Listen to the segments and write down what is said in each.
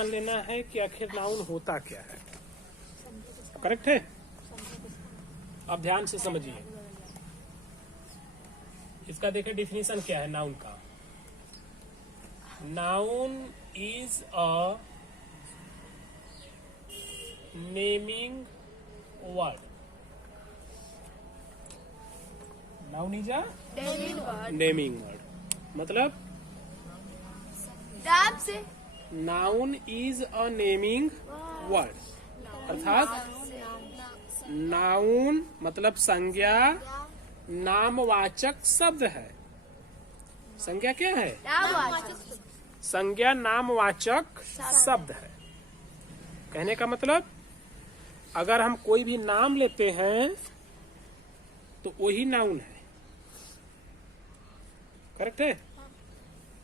जान लेना है कि आखिर नाउन होता क्या है। करेक्ट है? अब ध्यान से समझिए, इसका देखिए डिफिनीशन क्या है नाउन का। Noun is a naming word. Noun is a naming word मतलब noun is a naming word, अर्थात नाउन मतलब संज्ञा नामवाचक शब्द है। संज्ञा क्या है? संज्ञा नामवाचक शब्द है। कहने का मतलब अगर हम कोई भी नाम लेते हैं तो वही नाउन है। करेक्ट है?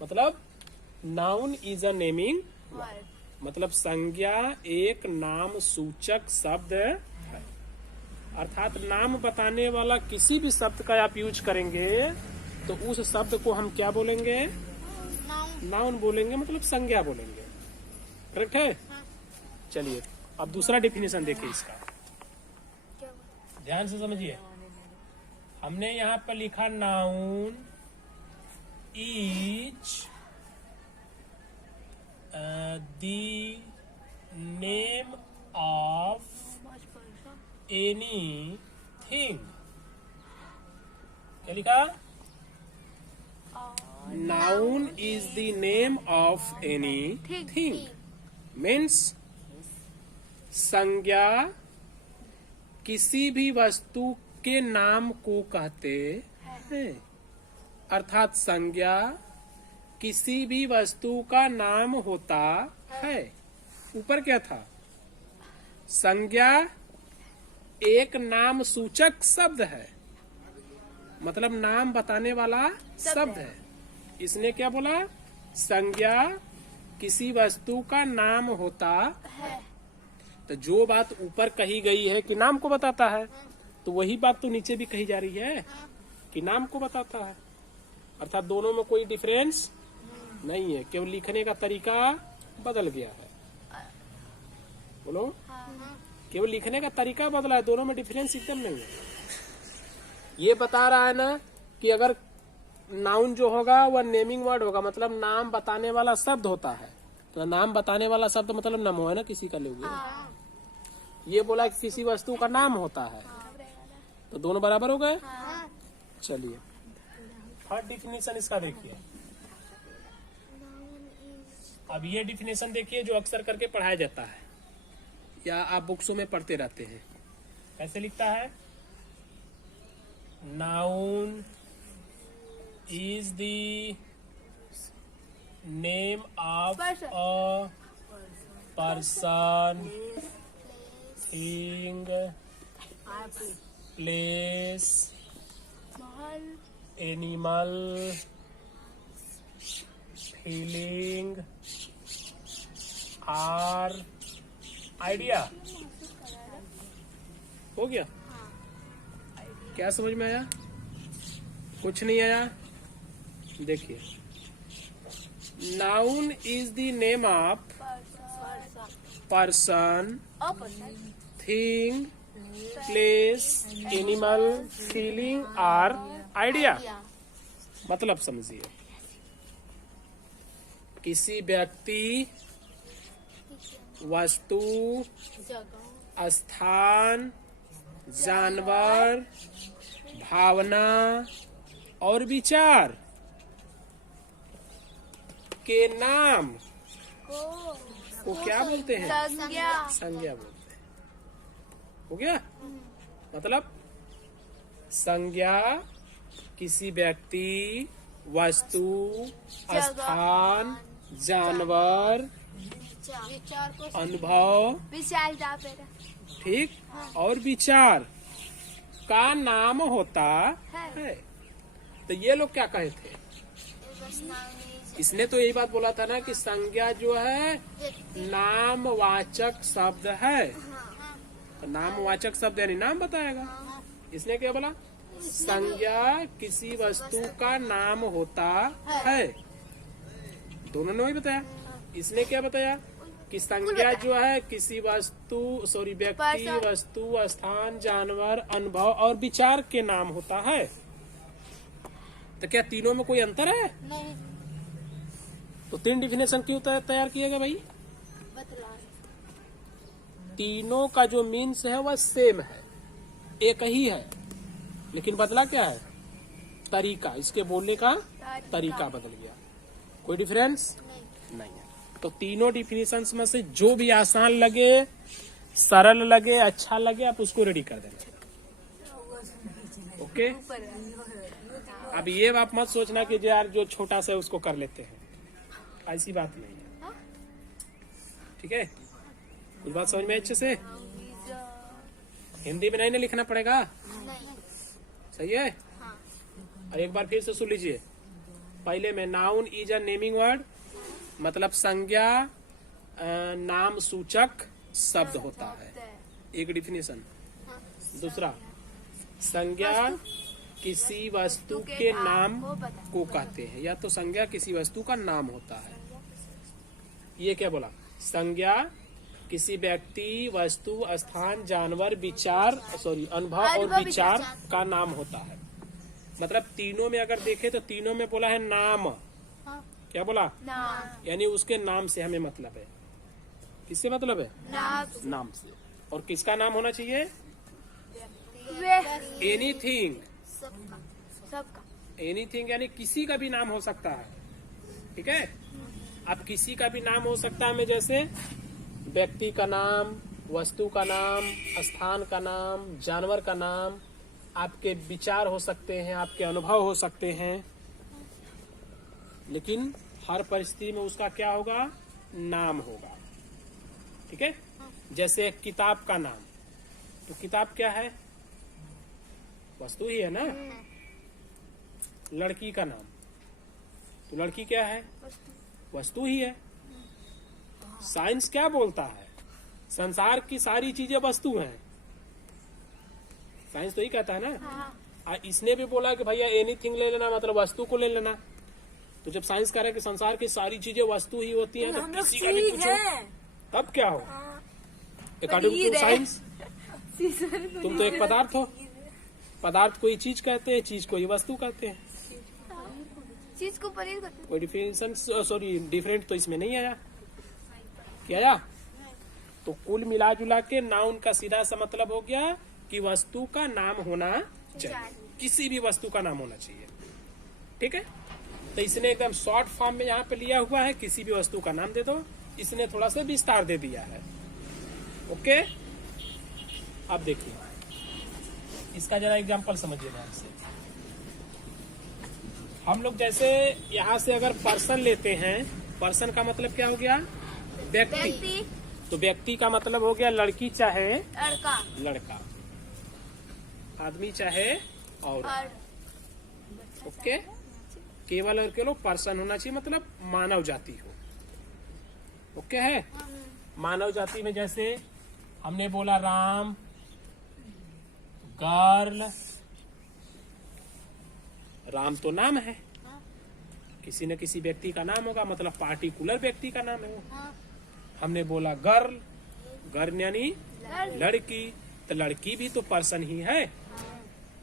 मतलब noun is a naming word मतलब संज्ञा एक नाम सूचक शब्द है, अर्थात नाम बताने वाला किसी भी शब्द का आप यूज करेंगे तो उस शब्द को हम क्या बोलेंगे? नाउन बोलेंगे, मतलब संज्ञा बोलेंगे। करेक्ट है? चलिए अब दूसरा डिफिनेशन देखिए इसका, ध्यान से समझिए। हमने यहाँ पर लिखा noun is the name of any thing. क्या लिखा? Noun is the name of any thing means संज्ञा किसी भी वस्तु के नाम को कहते हैं, अर्थात संज्ञा किसी भी वस्तु का नाम होता है। ऊपर क्या था? संज्ञा एक नाम सूचक शब्द है, मतलब नाम बताने वाला शब्द है। इसने क्या बोला? संज्ञा किसी वस्तु का नाम होता है। तो जो बात ऊपर कही गई है कि नाम को बताता है, तो वही बात तो नीचे भी कही जा रही है कि नाम को बताता है। अर्थात दोनों में कोई डिफरेंस नहीं है, केवल लिखने का तरीका बदल गया है। बोलो, केवल लिखने का तरीका बदला है, दोनों में डिफरेंस एकदम नहीं है। ये बता रहा है ना कि अगर नाउन जो होगा वह नेमिंग वर्ड होगा, मतलब नाम बताने वाला शब्द होता है। तो नाम बताने वाला शब्द मतलब नाम है ना, किसी का लोगे। ये बोला कि किसी वस्तु का नाम होता है, तो दोनों बराबर हो गए। चलिए थर्ड डिफिनेशन इसका देखिए। अब ये डिफिनेशन देखिए जो अक्सर करके पढ़ाया जाता है या आप बुक्सों में पढ़ते रहते हैं। कैसे लिखता है? Noun is the name of a person, thing, place, animal, feeling or idea. हो गया? क्या समझ में आया? कुछ नहीं आया? देखिए, noun is the name of person, thing, place, animal, feeling or idea. मतलब समझिए, किसी व्यक्ति, वस्तु, स्थान, जानवर, भावना और विचार के नाम को क्या बोलते हैं? संज्ञा बोलते हैं। हो गया? मतलब संज्ञा किसी व्यक्ति, वस्तु, स्थान, जानवर, अनुभव, ठीक, और विचार का नाम होता है। तो ये लोग क्या कहे थे? इसने तो यही बात बोला था ना कि संज्ञा जो है नामवाचक शब्द है। तो नामवाचक शब्द यानी नाम बताएगा। इसने क्या बोला? संज्ञा किसी वस्तु का नाम होता है। दोनों ने वही बताया। इसने क्या बताया? कि संज्ञा जो है किसी वस्तु व्यक्ति, वस्तु, स्थान, जानवर, अनुभव और विचार के नाम होता है। तो क्या तीनों में कोई अंतर है? नहीं। तो 3 डिफिनेशन क्यों तैयार किया गया भाई? बतला। तीनों का जो मीन्स है वह सेम है, एक ही है, लेकिन बदला क्या है? तरीका, इसके बोलने का तरीका बदल गया। कोई डिफरेंस नहीं है। तो तीनों डिफिनेशंस में से जो भी आसान लगे, सरल लगे, अच्छा लगे, आप उसको रेडी कर देना। ओके। अब ये आप मत सोचना कि यार जो छोटा सा है उसको कर लेते हैं, ऐसी बात नहीं है। ठीक है, कुछ बात समझ में अच्छे से? हिंदी में नहीं ना लिखना पड़ेगा, सही है? और एक बार फिर से सुन लीजिए। पहले में noun is a naming word, मतलब संज्ञा नाम सूचक शब्द होता है, एक डिफिनेशन। दूसरा, संज्ञा किसी वस्तु के नाम को कहते हैं, या तो संज्ञा किसी वस्तु का नाम होता है। ये क्या बोला? संज्ञा किसी व्यक्ति, वस्तु, स्थान, जानवर, विचार अनुभव और विचार का नाम होता है। मतलब तीनों में अगर देखे तो तीनों में बोला है नाम। क्या बोला? नाम। यानी उसके नाम से हमें मतलब है। किससे मतलब है? नाम से। और किसका नाम होना चाहिए? एनीथिंग। एनीथिंग यानी किसी का भी नाम हो सकता है। ठीक है, अब किसी का भी नाम हो सकता है, जैसे व्यक्ति का नाम, वस्तु का नाम, स्थान का नाम, जानवर का नाम, आपके विचार हो सकते हैं, आपके अनुभव हो सकते हैं, लेकिन हर परिस्थिति में उसका क्या होगा? नाम होगा। ठीक है, जैसे किताब का नाम, तो किताब क्या है? वस्तु ही है ना। लड़की का नाम, तो लड़की क्या है? वस्तु ही है। साइंस क्या बोलता है? संसार की सारी चीजें वस्तु हैं। साइंस तो ही कहता है ना। इसने भी बोला कि भैया एनीथिंग ले लेना, मतलब वस्तु को ले लेना। तो जब साइंस कह रहा है कि संसार की सारी चीजें वस्तु ही होती हैं, तो किसी का भी पूछो तब क्या हो? अकॉर्डिंग टू साइंस तुम तो एक पदार्थ हो। पदार्थ को ही चीज कहते हैं, चीज को ही वस्तु कहते हैं। चीज को पनीर कहते हैं। कोई डिफरेंस डिफरेंट तो इसमें नहीं आया। क्या आया? तो कुल मिला जुला के नाउन का सीधा सा मतलब हो गया कि वस्तु का नाम होना चाहिए, किसी भी वस्तु का नाम होना चाहिए। ठीक है, तो इसने एकदम शॉर्ट फॉर्म में यहाँ पे लिया हुआ है, किसी भी वस्तु का नाम दे दो। इसने थोड़ा सा विस्तार दे दिया है। ओके, अब देखिए इसका जरा एग्जांपल समझिए ध्यान से। हम लोग जैसे यहाँ से अगर पर्सन लेते हैं, पर्सन का मतलब क्या हो गया? व्यक्ति। तो व्यक्ति का मतलब हो गया लड़की चाहे लड़का, आदमी चाहे और। ओके, केवल और केवल पर्सन होना चाहिए, मतलब मानव जाति हो। ओके है, मानव जाति में जैसे हमने बोला राम, गर्ल। राम तो नाम है, किसी न किसी व्यक्ति का नाम होगा, मतलब पार्टिकुलर व्यक्ति का नाम है वो। हमने बोला गर्ल, गर्ल यानी लड़की, तो लड़की भी तो पर्सन ही है,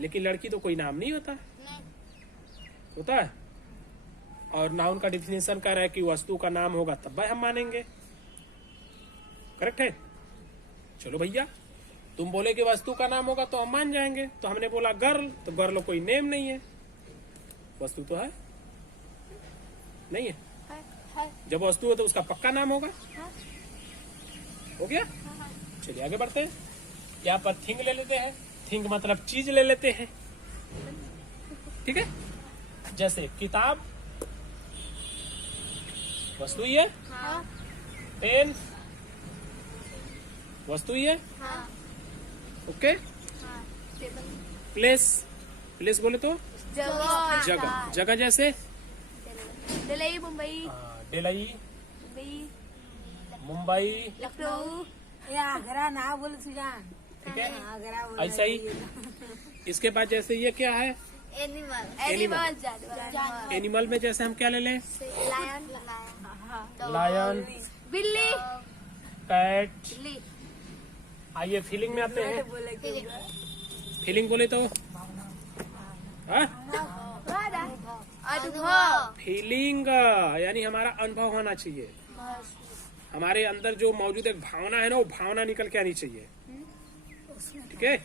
लेकिन लड़की तो कोई नाम नहीं होता होता है। और नाउन का डिफिनेशन कह रहा है कि वस्तु का नाम होगा तब हम मानेंगे। करेक्ट है? चलो भैया, तुम बोले कि वस्तु का नाम होगा तो हम मान जाएंगे। तो हमने बोला गर्ल, तो गर्ल कोई नेम नहीं है, वस्तु तो है नहीं है। जब वस्तु है तो उसका पक्का नाम होगा। हो गया? चलिए आगे बढ़ते हैं। यहाँ पर थिंग ले लेते हैं। थिंग मतलब चीज ले लेते हैं। ठीक है, जैसे किताब वस्तु ही है। पेन वस्तु ही है। ओके, प्लेस, प्लेस बोले तो जगह, जगह जैसे दिल्ली, मुंबई, दिल्ली, मुंबई, लखनऊ, आगरा ना बोल सुजान। ठीक है, ऐसा ही। इसके बाद जैसे ये क्या है? एनिमल, एनिमल में जैसे हम क्या ले लें? लायन, लायन, बिल्ली, कैट। बिल्ली। आइए फीलिंग में आते हैं। बोले कि फीलिंग बोले तो हाँ? अनुभव। फीलिंग यानी हमारा अनुभव होना चाहिए। हमारे अंदर जो मौजूद एक भावना है ना, वो भावना निकल के आनी चाहिए। ठीक है,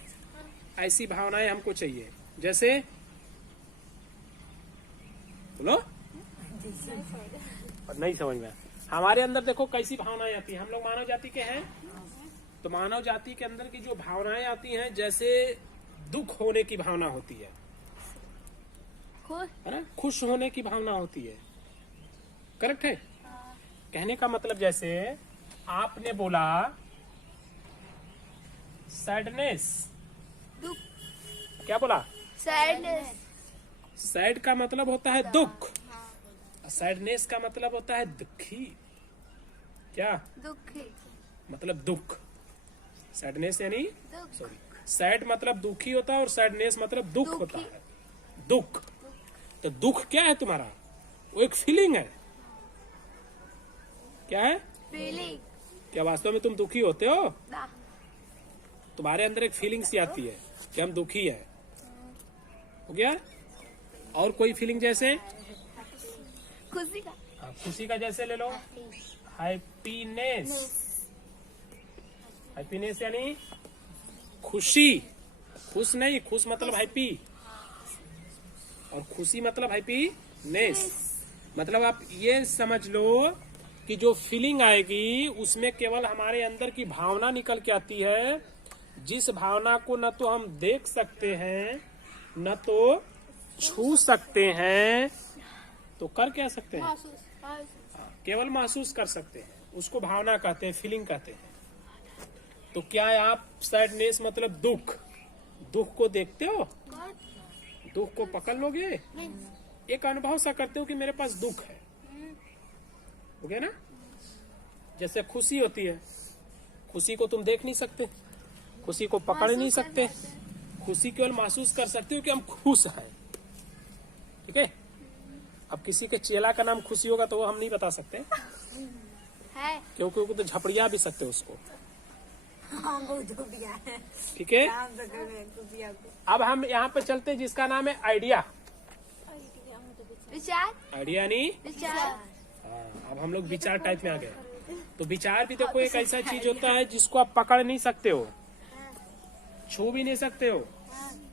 ऐसी भावनाएं हमको चाहिए। जैसे बोलो, और नहीं समझ में। हमारे अंदर देखो कैसी भावनाएं आती हैं। हम लोग मानव जाति के हैं, तो मानव जाति के अंदर की जो भावनाएं आती हैं, जैसे दुख होने की भावना होती है ना, खुश होने की भावना होती है। करेक्ट है। कहने का मतलब जैसे आपने बोला सैडनेस, दुख। क्या बोला? सैडनेस। सैड का मतलब होता है दुख, सैडनेस का मतलब होता है दुखी। क्या दुखी। मतलब? दुख। सैडनेस यानी दुख। सॉरी, सैड मतलब दुखी होता है और सैडनेस मतलब दुख होता दुखी। है। दुख। तो दुख क्या है तुम्हारा? वो एक फीलिंग है। क्या है? फीलिंग। क्या वास्तव में तुम दुखी होते हो? ना। तुम्हारे अंदर एक फीलिंग सी आती है कि हम दुखी है। हो गया? और कोई फीलिंग जैसे खुशी का। खुशी का जैसे ले लो, हैप्पीनेस। हैप्पीनेस यानी खुशी। खुश नहीं, खुश मतलब हैप्पी, और खुशी मतलब हैप्पीनेस। मतलब आप ये समझ लो कि जो फीलिंग आएगी उसमें केवल हमारे अंदर की भावना निकल के आती है, जिस भावना को न तो हम देख सकते हैं, न तो छू सकते हैं, तो कर क्या सकते हैं? केवल महसूस कर सकते हैं। उसको भावना कहते हैं, फीलिंग कहते हैं। तो क्या आप सैडनेस मतलब दुख, दुख को देखते हो? दुख को पकड़ लोगे? एक अनुभव सा करते हो कि मेरे पास दुख है। हो गया ना? जैसे खुशी होती है, खुशी को तुम देख नहीं सकते, खुशी को पकड़ नहीं सकते, खुशी केवल महसूस कर सकते हो कि हम खुश हैं। ठीक है। अब किसी के चेला का नाम खुशी होगा तो वो हम नहीं बता सकते, है। क्योंकि वो तो झपड़िया भी सकते उसको। हम बहुत खुफिया है। ठीक है। काम तो कर रहे हैं खुफिया को। अब हम यहाँ पे चलते हैं जिसका नाम है आइडिया। विचार। आइडिया नहीं, विचार। हाँ, अब हम लोग विचार टाइप में आ गए। तो विचार भी देखो एक ऐसा चीज होता है जिसको आप पकड़ नहीं सकते हो, छू भी नहीं सकते हो,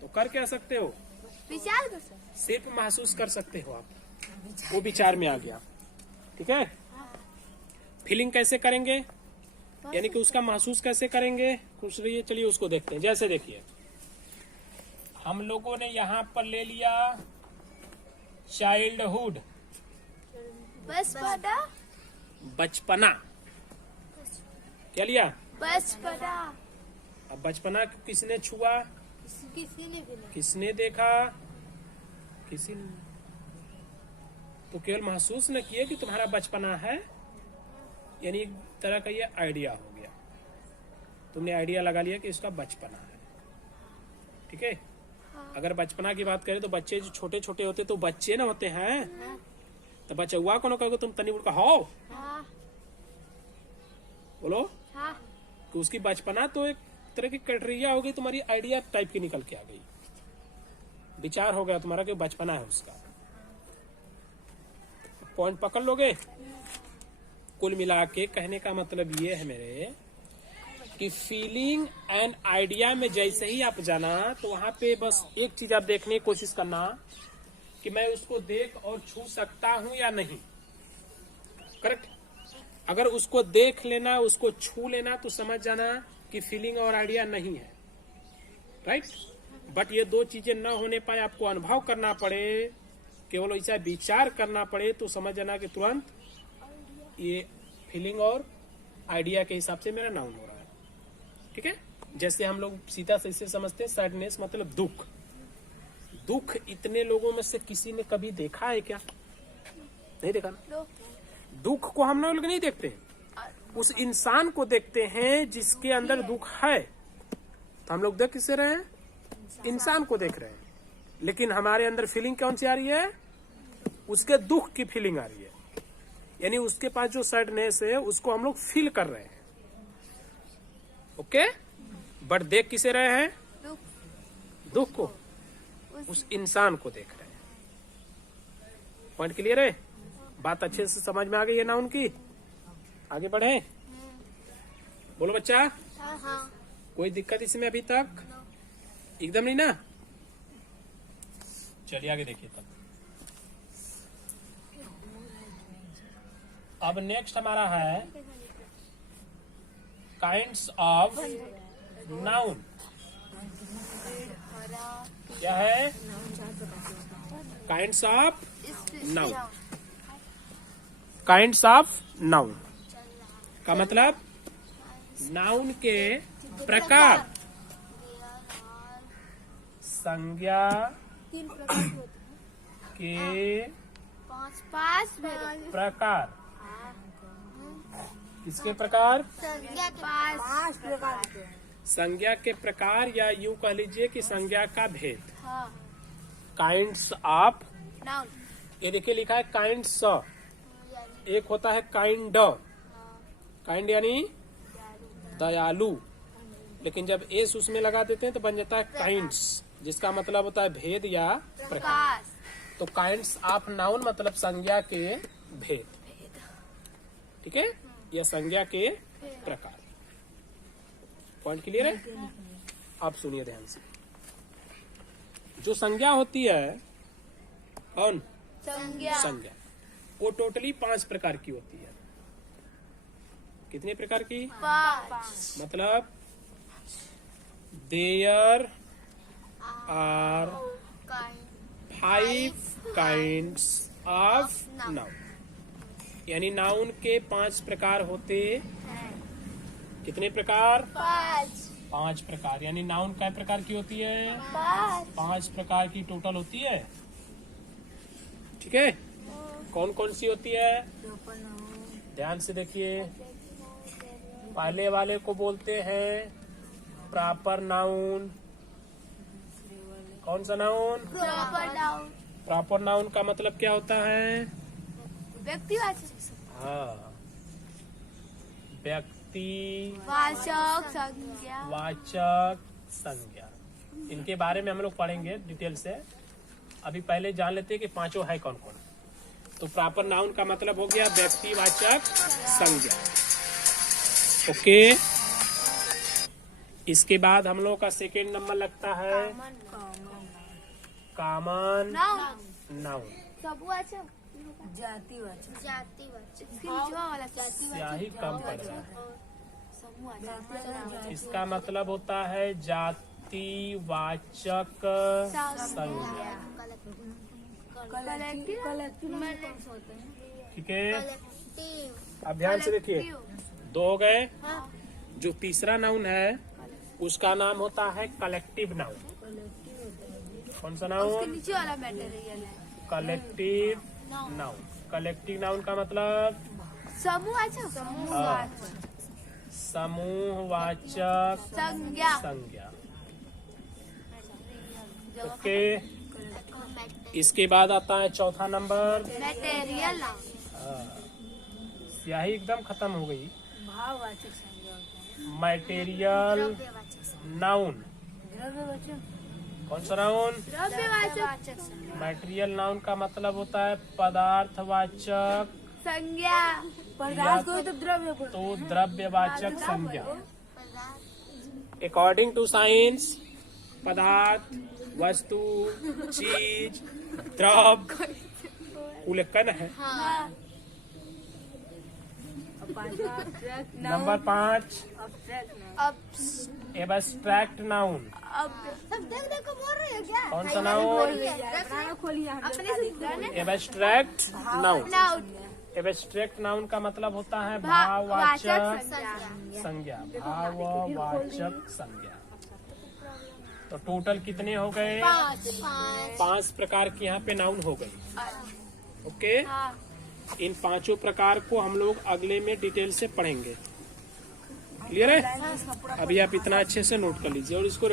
तो कर क्या सकते हो? विचार कर सकते। सिर्फ महसूस कर सकते हो आप, वो विचार में आ गया। ठीक है। फीलिंग कैसे करेंगे, यानी कि उसका महसूस कैसे करेंगे? कुछ रहिए, चलिए उसको देखते हैं। जैसे देखिए, हम लोगों ने यहाँ पर ले लिया चाइल्डहुड, बचपना। बचपना। क्या लिया? बचपना। अब बचपना को किसने छुआ, किसी ने भी नहीं। किसने देखा? किसी ने तो केवल महसूस न किए कि तुम्हारा बचपना है, यानी एक तरह का ये आइडिया हो गया। तुमने आइडिया लगा लिया कि इसका बचपना है। ठीक है। अगर बचपना की बात करें तो बच्चे जो छोटे छोटे होते तो बच्चे ना होते हैं, तो बचुआ को ना कहोगे तुम तनी बुढ़ का हो, हाँ। बोलो हाँ। कि उसकी बचपना तो एक तरह की क्राइटेरिया हो गई, तुम्हारी आइडिया टाइप की निकल के आ गई, विचार हो गया तुम्हारा कि बचपना है उसका। पॉइंट पकड़ लोगे? कुल मिला के कहने का मतलब ये है मेरे कि फीलिंग एंड आइडिया में जैसे ही आप जाना, तो वहां पे बस एक चीज आप देखने की कोशिश करना कि मैं उसको देख और छू सकता हूं या नहीं। करेक्ट। अगर उसको देख लेना, उसको छू लेना, तो समझ जाना कि फीलिंग और आइडिया नहीं है। राइट। बट ये दो चीजें न होने पाए, आपको अनुभव करना पड़े, केवल ऐसा विचार करना पड़े, तो समझ जाना कि तुरंत ये फीलिंग और आइडिया के हिसाब से मेरा नाउन हो रहा है। ठीक है। जैसे हम लोग सीधा से इसे समझते हैं, सैडनेस मतलब दुख। दुख इतने लोगों में से किसी ने कभी देखा है क्या? नहीं देखा ना। दुख को हम लोग नहीं देखते, उस इंसान को देखते हैं जिसके अंदर दुख है। तो हम लोग देख किसे रहे हैं? इंसान को देख रहे हैं। लेकिन हमारे अंदर फीलिंग कौन सी आ रही है? उसके दुख की फीलिंग आ रही है, यानी उसके पास जो सैडनेस है उसको हम लोग फील कर रहे हैं। ओके, बट देख किसे रहे हैं? दुख दुख को, उस इंसान को देख रहे हैं। पॉइंट क्लियर है? बात अच्छे से समझ में आ गई है ना उनकी? आगे बढ़े, बोलो बच्चा, हाँ कोई दिक्कत इसमें अभी तक? एकदम नहीं ना? चलिए आगे देखिए तब। अब नेक्स्ट हमारा है काइंड्स ऑफ नाउन। क्या है? Kinds of noun. Kinds of noun का मतलब नाउन के प्रकार। संज्ञा 3 प्रकार के होते के हैं। 5 प्रकार। किसके प्रकार? संज्ञा के 5 प्रकार के हैं। संज्ञा के प्रकार, या यूं कह लीजिए कि संज्ञा का भेद। हाँ काइंड्स ऑफ, नाउन ये देखिए लिखा है काइंड्स। एक होता है काइंड, काइंड यानी दयालु, लेकिन जब एस उसमें लगा देते हैं तो बन जाता है काइंड्स, जिसका मतलब होता है भेद या प्रकार। प्रकाश तो काइंड्स ऑफ नाउन मतलब संज्ञा के भेद, ठीक है, या संज्ञा के प्रकार। पॉइंट क्लियर है? आप सुनिए ध्यान से। जो संज्ञा होती है, कौन? संज्ञा संज्ञा, वो टोटली 5 प्रकार की होती है। कितने प्रकार की? 5 मतलब there are 5 kinds of noun, यानी नाउन के 5 प्रकार होते। कितने प्रकार? 5 प्रकार, यानी नाउन कै प्रकार की होती है? 5 प्रकार की टोटल होती है, ठीक है। कौन कौन सी होती है? ध्यान से देखिए। पहले वाले को बोलते हैं प्रॉपर नाउन। कौन सा noun? Proper noun proper noun का मतलब क्या होता है? व्यक्तिवाचक हाँ, व्यक्ति वाचक संज्ञा वाचक संज्ञा। इनके बारे में हम लोग पढ़ेंगे डिटेल से। अभी पहले जान लेते हैं कि पांचों है कौन कौन। तो प्रॉपर नाउन का मतलब हो गया व्यक्तिवाचक संज्ञा, ओके। इसके बाद हम लोग का सेकेंड नंबर लगता है कॉमन नाउन नाउन। सबवाचक जातिवाचक जातिवाचक स्याही कम पड़ रहा है। इसका मतलब होता है जातिवाचक संज्ञा, ठीक है। अब ध्यान से देखिए, 2 हो गए। जो तीसरा नाउन है उसका नाम होता है कलेक्टिव नाउन। कौन सा नाउन? नीचे वाला मटेरियल है कलेक्टिव नाउन। कलेक्टिव नाउन का मतलब समूहवाचक समूहवाचक संज्ञा संज्ञा, ओके। इसके बाद आता है चौथा नंबर। मटेरियल नाउन स्याही एकदम खत्म हो गई। भाववाचक संज्ञा होता है। Material noun. द्रव्यवाचक कौन सा नाउन? द्रव्यवाचक मटेरियल नाउन का मतलब होता है पदार्थवाचक, संज्ञा पदार्थ को तो द्रव्य तो द्रव्यवाचक संज्ञा। अकॉर्डिंग टू साइंस, पदार्थ, वस्तु, चीज, द्रव्य उल्लेखन है। नंबर 5 अब एब्स्ट्रैक्ट नाउन। सब देख को बोल रहे हो क्या? कौन सा नाउन? अपने से abstract noun. Noun abstract noun का मतलब होता है भाववाचक भाववाचक संज्ञा संज्ञा, भाववाचक संज्ञा। तो टोटल कितने हो गए? 5 प्रकार की यहाँ पे नाउन हो गई, ओके। इन 5 प्रकार को हम लोग अगले में डिटेल से पढ़ेंगे, क्लियर है? अभी आप इतना अच्छे से नोट कर लीजिए और इसको